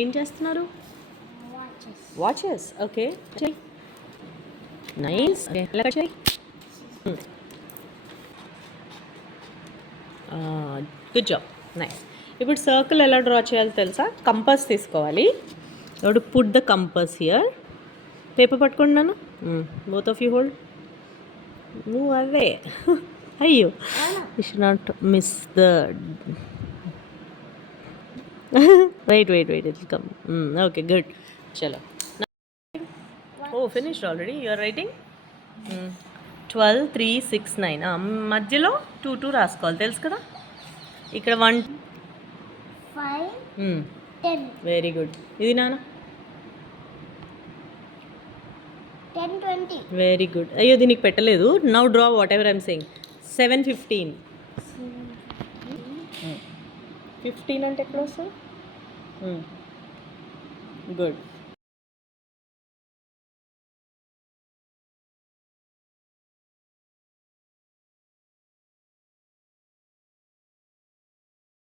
ఏం చేస్తున్నారు? Watches. Okay, చెయ్యి. నైస్. ఎలా చెయ్యి. Good job. నైస్. ఇప్పుడు సర్కిల్ ఎలా డ్రా చేయాలో తెలుసా? కంపస్ తీసుకోవాలి. ఇప్పుడు put the compass here. Paper పట్టుకున్నాను. Both of you hold. నువ్వు అవే. అయ్యో, you should not miss the. Wait wait wait, it will come. Okay, good. చలో. Oh, finished already. You are writing 12, 3, 6, 9. మధ్యలో 2, 2 రాసుకోవాలి, తెలుసు కదా. ఇక్కడ 1, 5, 10. Very good. ఇది నాన్న. 10, 20. Very good. అయ్యో, దీనికి పెట్టలేదు. Now draw what ever I'm saying. 7, 15. 15 అంటే ఎక్కడ వస్తుంది? గుడ్.